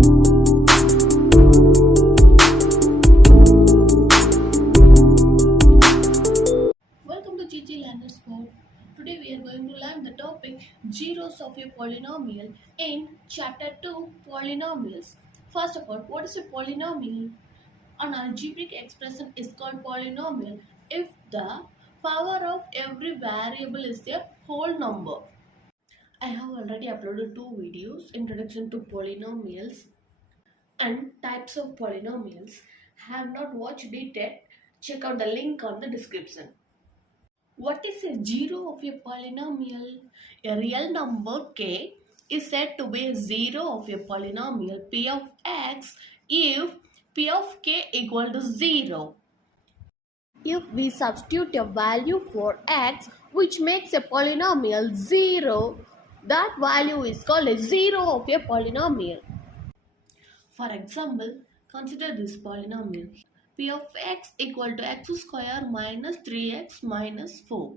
Welcome to GCSE. Today we are going to learn the topic zeros of a polynomial in chapter 2 polynomials. First of all, what is a polynomial? An algebraic expression is called polynomial if the power of every variable is a whole number. I have already uploaded 2 videos, Introduction to Polynomials and Types of Polynomials. Have not watched it yet? Check out the link on the description. What is a zero of a polynomial? A real number k is said to be a zero of a polynomial p of x if p of k equal to 0. If we substitute a value for x which makes a polynomial 0, that value is called a zero of a polynomial. For example, consider this polynomial p of x equal to x square minus 3x minus 4.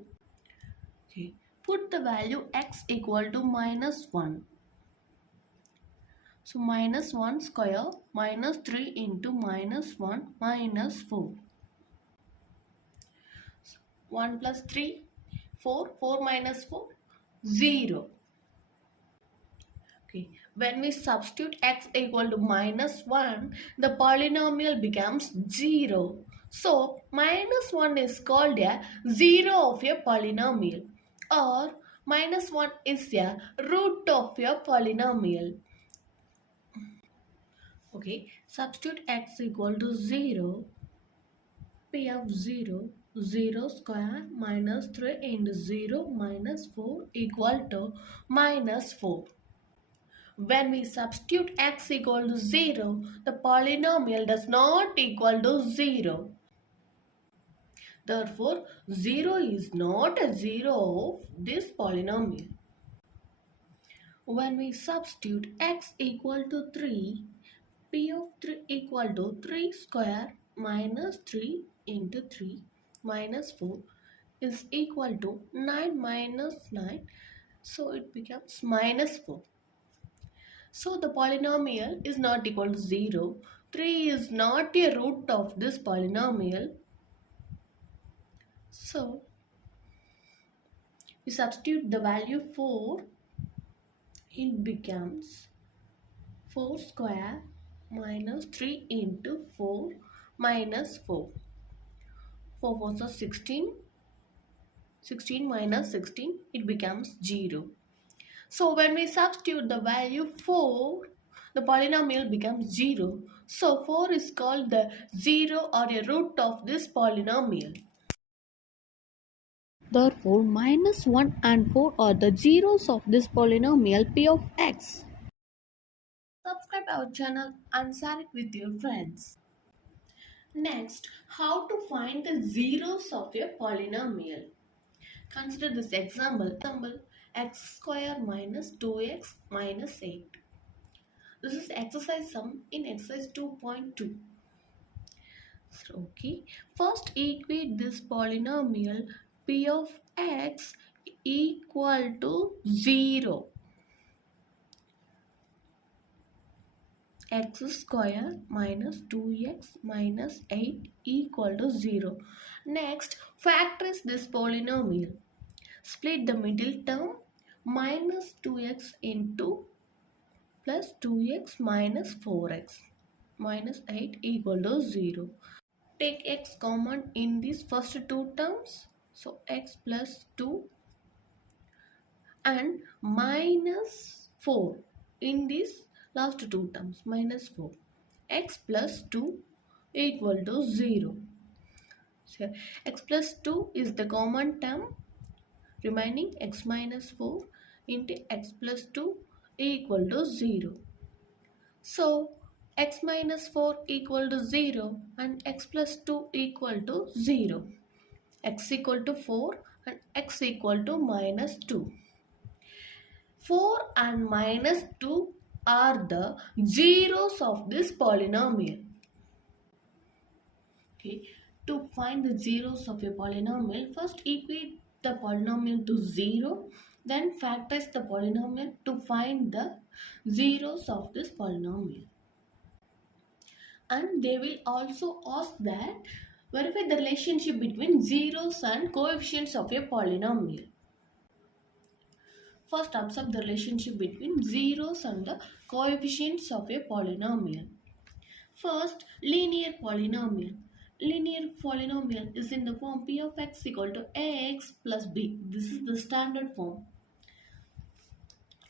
Okay. Put the value x equal to minus 1. So minus 1 square minus 3 into minus 1 minus 4. 1 plus 3, 4, 4 minus 4, 0. Okay. When we substitute x equal to minus 1, the polynomial becomes 0. So minus 1 is called a zero of a polynomial, or minus 1 is a root of a polynomial. Okay, substitute x equal to 0, p of 0, 0 square minus 3 into 0 minus 4 equal to minus 4. When we substitute x equal to 0, the polynomial does not equal to 0. Therefore, 0 is not a zero of this polynomial. When we substitute x equal to 3, p of 3 equal to 3 square minus 3 into 3 minus 4 is equal to 9 minus 9. So it becomes minus 4. So the polynomial is not equal to 0. 3 is not a root of this polynomial. So we substitute the value 4. It becomes 4 square minus 3 into 4 minus 4. 4 4 are 16. 16 minus 16, it becomes 0. So when we substitute the value 4, the polynomial becomes 0. So 4 is called the zero or a root of this polynomial. Therefore, minus 1 and 4 are the zeros of this polynomial p of x. Subscribe our channel and share it with your friends. Next, how to find the zeros of a polynomial. Consider this example. X square minus 2x minus 8. This is exercise sum in exercise 2.2. Okay, first equate this polynomial p of x equal to 0. X square minus 2x minus 8 equal to 0. Next, factorize this polynomial. Split the middle term minus 2x into plus 2x minus 4x minus 8 equal to 0. Take x common in these first two terms. So x plus 2 and minus 4 in these last two terms, minus 4. X plus 2 equal to 0. So x plus 2 is the common term. Remaining x minus 4 into x plus 2 equal to 0. So x minus 4 equal to 0 and x plus 2 equal to 0. X equal to 4 and x equal to minus 2. 4 and minus 2 are the zeros of this polynomial. Okay. To find the zeros of a polynomial, first equate the polynomial to 0, then factorize the polynomial to find the zeros of this polynomial. And they will also ask that verify the relationship between zeros and coefficients of a polynomial. First, observe the relationship between zeros and the coefficients of a polynomial. First, linear polynomial. Linear polynomial is in the form p of x equal to ax plus b. This is the standard form.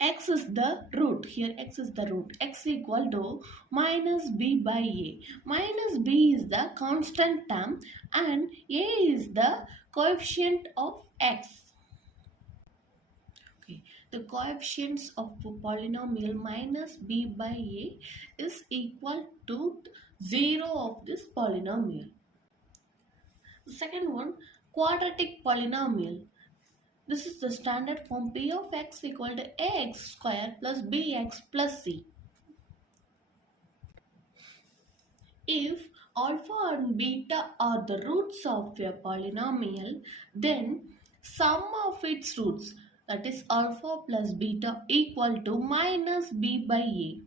X is the root. Here x is the root. X equal to minus b by a. Minus b is the constant term and a is the coefficient of x. Okay. The coefficients of a polynomial minus b by a is equal to 0 of this polynomial. The second one, quadratic polynomial. This is the standard form p of x equal to ax square plus bx plus c. If alpha and beta are the roots of a polynomial, then sum of its roots, that is alpha plus beta, equal to minus b by a.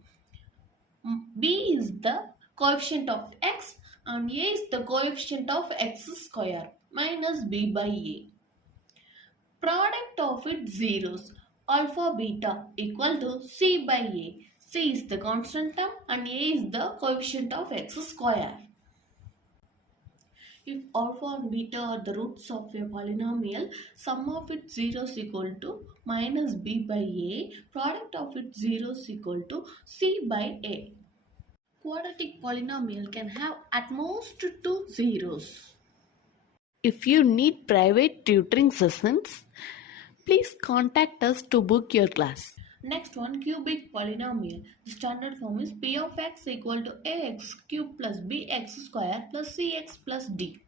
B is the coefficient of x and a is the coefficient of x square minus b by a. Product of its zeros, alpha beta equal to c by a. C is the constant term and a is the coefficient of x square. If alpha and beta are the roots of a polynomial, sum of its zeros equal to minus b by a, product of its zeros equal to c by a. Quadratic polynomial can have at most 2 zeros. If you need private tutoring sessions, please contact us to book your class. Next one, cubic polynomial. The standard form is p of x equal to ax cube plus bx square plus cx plus d.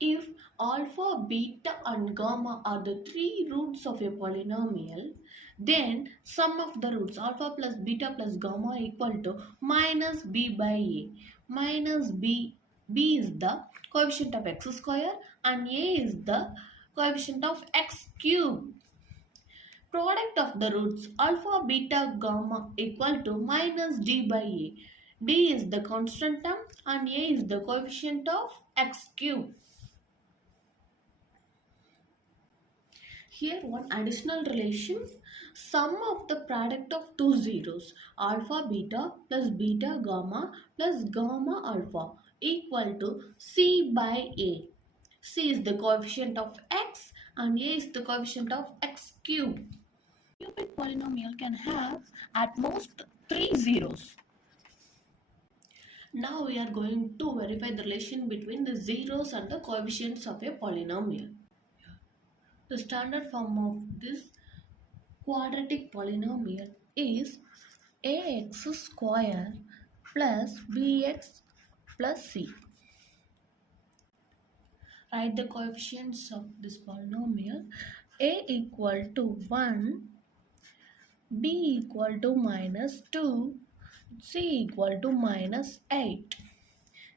If alpha, beta and gamma are the 3 roots of a polynomial, then sum of the roots alpha plus beta plus gamma equal to minus b by a. Minus b is the coefficient of x square and a is the coefficient of x cube. Product of the roots alpha, beta, gamma equal to minus d by a. D is the constant term and a is the coefficient of x cube. Here one additional relation, sum of the product of 2 zeros alpha beta plus beta gamma plus gamma alpha equal to c by a. C is the coefficient of x and a is the coefficient of x cube. Cubic polynomial can have at most 3 zeros. Now we are going to verify the relation between the zeros and the coefficients of a polynomial. The standard form of this quadratic polynomial is ax square plus bx plus c. Write the coefficients of this polynomial. A equal to 1, b equal to minus 2, c equal to minus 8.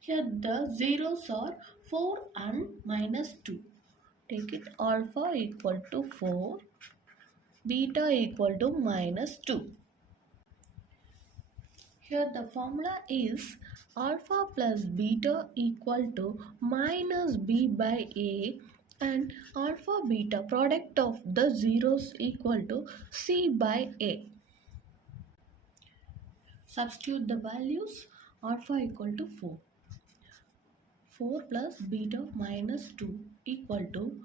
Here the zeros are 4 and minus 2. Take it alpha equal to 4, beta equal to minus 2. Here the formula is alpha plus beta equal to minus b by a and alpha beta product of the zeros equal to c by a. Substitute the values. Alpha equal to 4. 4 plus beta minus 2 equal to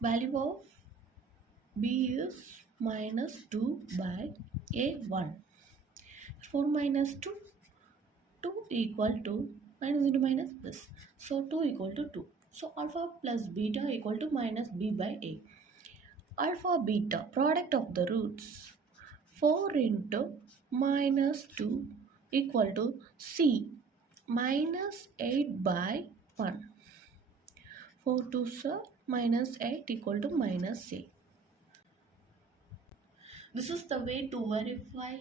value of b is minus 2 by a 1. 4 minus 2, 2 equal to minus into minus this. So 2 equal to 2. So alpha plus beta equal to minus b by a. Alpha beta product of the roots 4 into minus 2 equal to c minus 8 by 1. 4 2s are minus 8 equal to minus a. This is the way to verify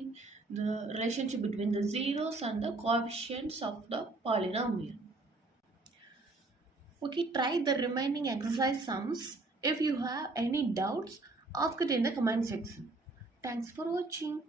the relationship between the zeros and the coefficients of the polynomial. Okay, try the remaining exercise sums. If you have any doubts, ask it in the comment section. Thanks for watching.